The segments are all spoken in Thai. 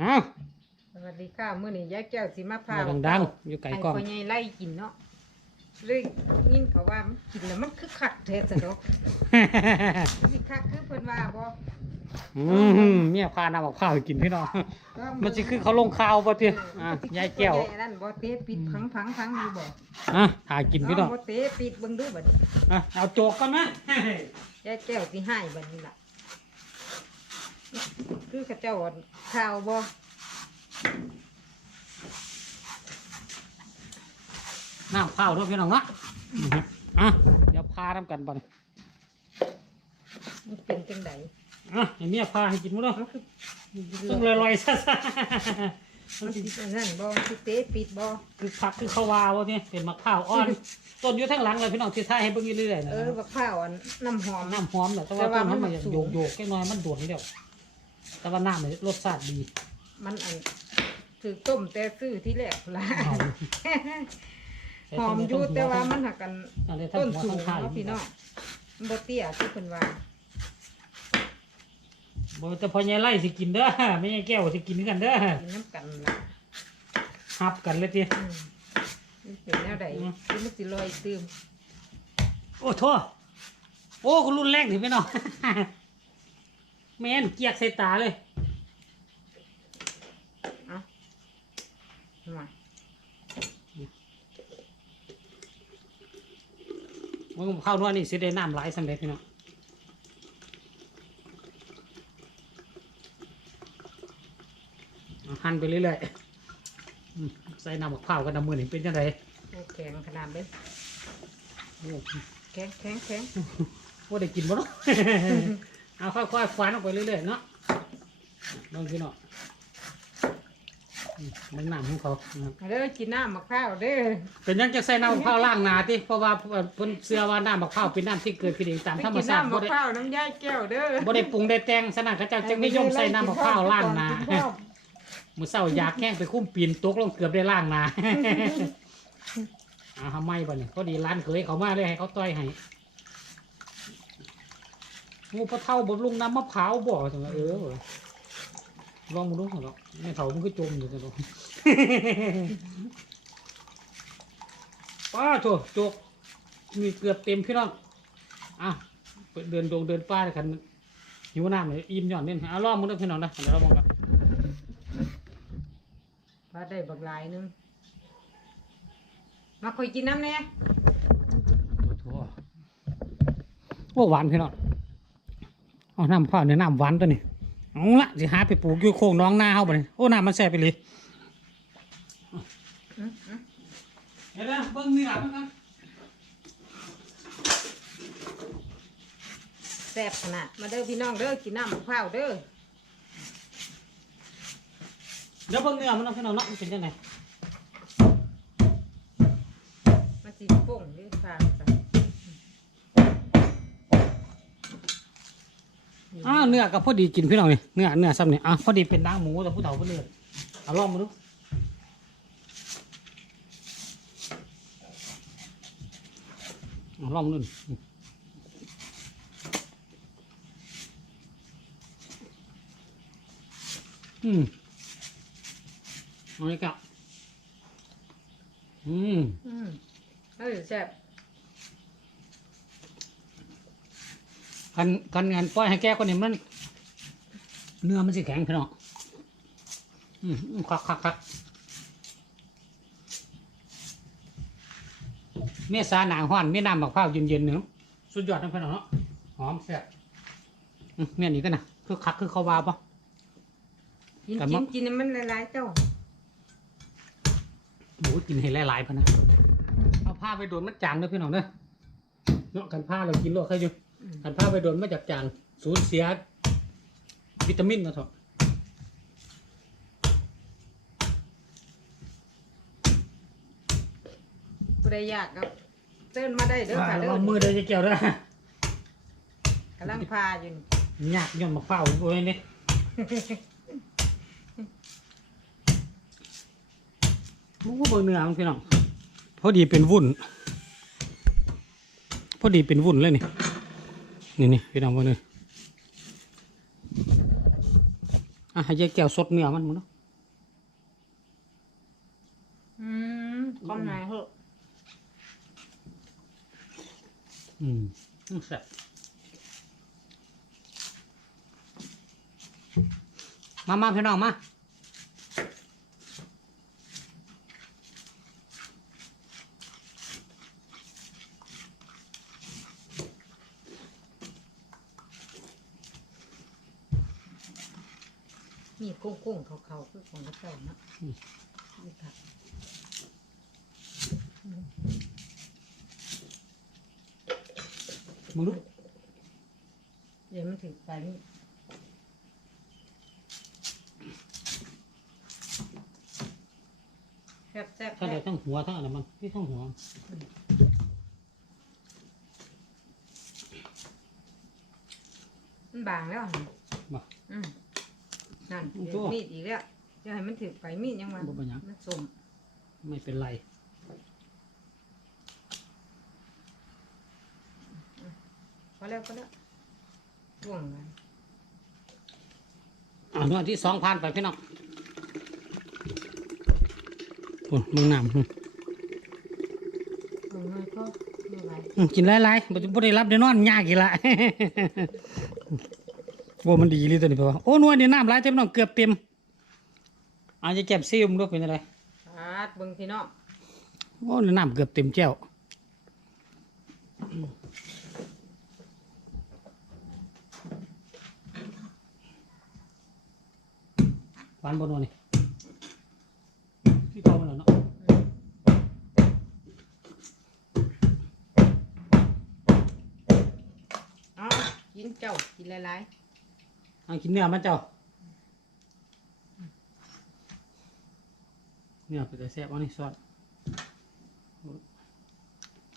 เอ้าสวัสดีค่ะมื้อนี้ยายแก้วสิมาพามาดังๆอยู่ไกลกล้องให้พ่อใหญ่ไล่กินเนาะเลยยินเขาว่ามันกินแล้วมันคือคักแท้ซะดอกมันสิคักคือเพิ่นว่าบ่อืมเมียพาน้ำบักข้าวให้กินพี่น้อง มันสิคือเขาลงข่าวป่ะทีอะยายแก้วพ่อใหญ่นั่นบ่เตะปิดพังพังพังอยู่บ่อะหากินพี่น้องเอาบ่เตะปิดเบิ่งดูบัดนี้อะเอาโจกกันนะยายแก้วสิให้บัดนี้ล่ะ คือเขาเจ้าว่าข่าวบ่น้ำข้าวด้วยพี่น้องเนาะอือฮึอะเดี๋ยวพาทำกันบ่นี่มันเป็นจังไดอะให้เมียพาให้กินมั้งเนาะมันคือต้องลอยๆซะซะมัมันนสิสิอันนั่นบ่มันสิเตะปิดบ่คือพักคือเขาวาวะเนี่ยเป็นมะพร้าวอ่อนต้นอยู่ทั้งหลังเลยพี่น้องที่ท่ายให้เบิ่งอยู่เรื่อยๆนะเออบักข้าวอันน้ำหอมน้ำหอมแหละแต่ว่าแต่ว่าต้นมันมัมันนสูงโยกโยกๆแค่น้อยมันด่วนเดียว แต่ว่าน้ำมันรสชาติดีมันอันถือต้มแต่ซื้อที่แรกละหอมหอมอยู่แต่ว่ามันหักกันอะไรทั้งต้นหัวสูทั้งงท้ายเนาะพี่น้องมันบ่เตี้ยคือเพิ่นว่าบ่แต่พอใหญ่ไล่สิกินเด้อไม่ใช่แก้วสิกินกันเด้อกินน้ำกันล่ะหับกันเลยทีอืมมันเป็นแนวใดอืมคือมันสิลอยตื้มโอ้โทษโอ้คุณรุ่นแรกถึงพี่น้อง แม่นเกียกใส่ตาเลยเอ้ามามึงเข้าด้วยนี่สิได้น้ำไหลายสำเร็จพี่น้องเอาหั่นไปเรื่อยๆอืมใส่น้ำมะพร้าวกับน้ำมือนี่เป็นยังไงโอ้แข็งขนาดเลยโอ้แข็งแข็งแข็งว่าได้กินบ่เนาะ เอาค่อยๆฟันออกไปเรื่อยๆเนาะลองพี่น้องอืมมันน้ำของเขานะครับเด้อกินน้ำมะพร้าวเด้อเป็นยังจะใส่น้ำมะพร้าวล้างหนาติเพราะว่าเพิ่นเชื่อว่าน้ำมะพร้าวเป็นน้ำที่เกิดขึ้นเองตามไปธรรมกินชาติน้ำบ่มะได้พร้าวน้ำยายแก้วเด้อบ่ได้ปรุงได้แต่งฉะนั้นเขาเจ้าจึงนิยมใส่น้ำมะพร้าวล้างหนา มื้อเช้าอยากแห้งไปคุ้มปีนตกลงเกือบได้ล้างหนาอ่าทำไมบ่เนี่ยพอดีร้านเคยเขามาเลยให้เขาต้อยให้ งูปลาเท่าบำรุงน้ำมะพร้าวบ่จังว่าเออว่ะลองมาดูเหรอแม่เฒ่ามันก็จมอยู่จังว่าป้าโถโจกมีเกือบเต็มพี่น้องอะเปิดเดินดงเดินป้าเลยคันหิวน้ำเลยอิ่มหย่อนเนี่ยเอาล่อมึงด้วยพี่น้องนะเดี๋ยวเรามองกันว่าได้บักหลายหนึงมาคุยกินน้ำแน่โถ่โอ้หวานพี่น้อง เอาน้ำข้าวเนี่ยน้ำหวานตัวนี้เอาละสิหาไปปลูกอยู่โค้งน้องนาเฮาบ่นี่โอ้น้ำมันแซ่บไปเลยอื้ออื้อเดี๋ยวนะเบิ่งเนื้อมันกันแซ่บขนาดมาเด้อพี่น้องเด้อกินน้ำมะพร้าวเด้อเดี๋ยวเบิ่งเนื้อมันเอาพี่น้องเนาะมันเป็นจังไงมาสิโป่งหรือฟางไป อ้าวเนื้อก็พอดีกินพี่น้องนี่เนื้อเนื้อซ้ำนี่อะพอดีเป็นด่างหมูแต่ผู้เฒ่าผู้เลือดเอาลองมาดูเอาลองมาดูนี่อืมเอาเลยกับอืม อืมเออแซ่บ กันกันงานปล่อยให้แก้คนนี้มัน เนื้อมันสิแข็งพี่น้องอืมอืมคักคักคักเมษาหนางห้อนมีน้ำมะพร้าวเย็นๆเนาะสุดยอดนะพี่น้องเนาะหอมแซ่บอืมเมี่ยนนี้กันนะคือคักคือเขาวาวปะกินแต่กิมะนกินให้มันหลายๆเจ้าหมูกินให้หลายๆพะนะเอาผ้าไปโดนมันจางเด้อพี่น้องเด้อเนาะกันผ้าเรากินลวกใครอยู่ อืมกันผ้าไปโดนมาจากจางสูญเสีย วิตามินนะเถอะผู้ใดอยากก็เชิญมาได้เด้อค่ะเด้อเอามือเดียวจะเกี่ยวได้กำลังพาอยู่นี่ยากย่อนมะพร้าวโอ้ยนี่โอ้เบอร์เนื้อมันพี่น้องพอดีเป็นวุ่น พอดีเป็นวุ่นเลยนี่ นี่นี่พี่น้องเบอร์เนื้ออะให้ยายแก้วสดเนื้อมันมึงเนาะอืมก้อนไหนเหอะอืมอืมแซ่บมามาพี่น้องมา มีโค้งๆเขาๆคือของกระเจ้าเนาะนี่ค่ะมึงดูเดี๋ยวมันถึงไปนี่แซ่บแซ่บถ้าแซ่เดี๋ยบวทั้งหัวทั้งอะไรมันที่ทั้งหัวมันบางแล้วหั่นมาอืม นั่นโอ้โหเดี๋ยวมีดอีกแล้วจะให้มันถึงไปมีดยังมาบ่เป็นหยัง มันสมไม่เป็นไรพอแล้วพอแล้วว่วงเลยอ่าเนื้อที่สองพันไปพี่น้องโอ้มึงน้ำอืมว่วงเลยก็ไม่ไหวอืมกินหลายๆบ่บ่ได้รับได้นอนยากอีกละ โอ้มันดีเลยตัวนี้เปล่าโอ้นวลนี่น้ำหลายเต็มน้องเกือบเต็มอาจจะเก็บซิมด้วยเป็นอะไรปาดเบิ่งพี่น้องโอ้น้ำเกือบเต็มแก้วหวานบนวลนี่พี่เกามันเหรอเนาะเอ้ากินเจ้ากินหลาย เอากินเนื้อมันเจ้า เนื้อไปแต่แซ่บเอันนี้ซอส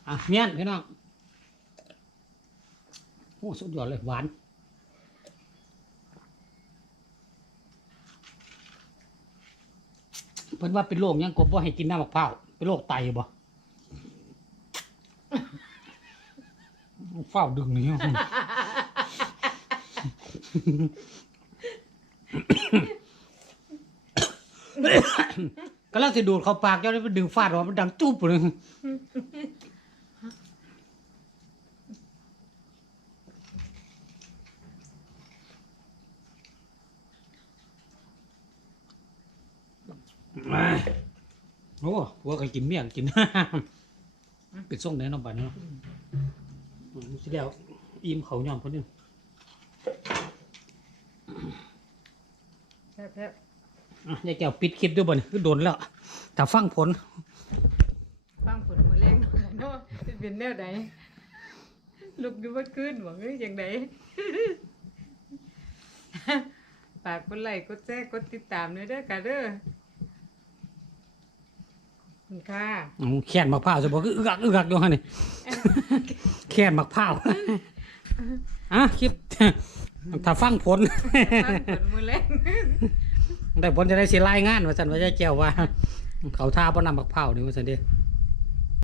อะเมียนพี่น้องโอ้สุดยอดเลยหวานเพิ่นว่าเป็นโรคหยังกบว่าให้กินน้ำมะพร้าวเป็นโรคไตบ่เฝ้าวดึงนี่ ก็แล้วสิดูดเข้าปากเจ้าได้ไปดึงฟาดออกมันดังจุ๊บเลยโอ้ผัวก็กินเมี่ยงกินเป็นส่งไหนเน้องบ้านเนาะอืมสิแล้วอิ่มเขาย่อมคนนึงๆ แซ่บแซ่บอะยายแก้วปิดคลิปด้วยบ่นี่คือโดนแล้วแต่ฟังผลฟังผลมือแรงหน่อยเนาะสิเป็นแนวใดลุกดูว่าขึ้นหวังเอ้ยจังไดฝากกดไลค์กดแชร์กดติดตามด้วยเด้อค่ะเด้อขอบคุณค่ะอืมแค้นมะพร้าวจะบอกคืออึกอักอึกอักอยู่ฮะนี่ แค้นมะพร้าวอะคลิป ถ้าฟังผลฟังผลมือแรงแต่ผลจะได้สิรายงานว่าสันว่าจะแก้วว่า เขาท่าบ่นำมะพร้าวนี่ว่าสันเดี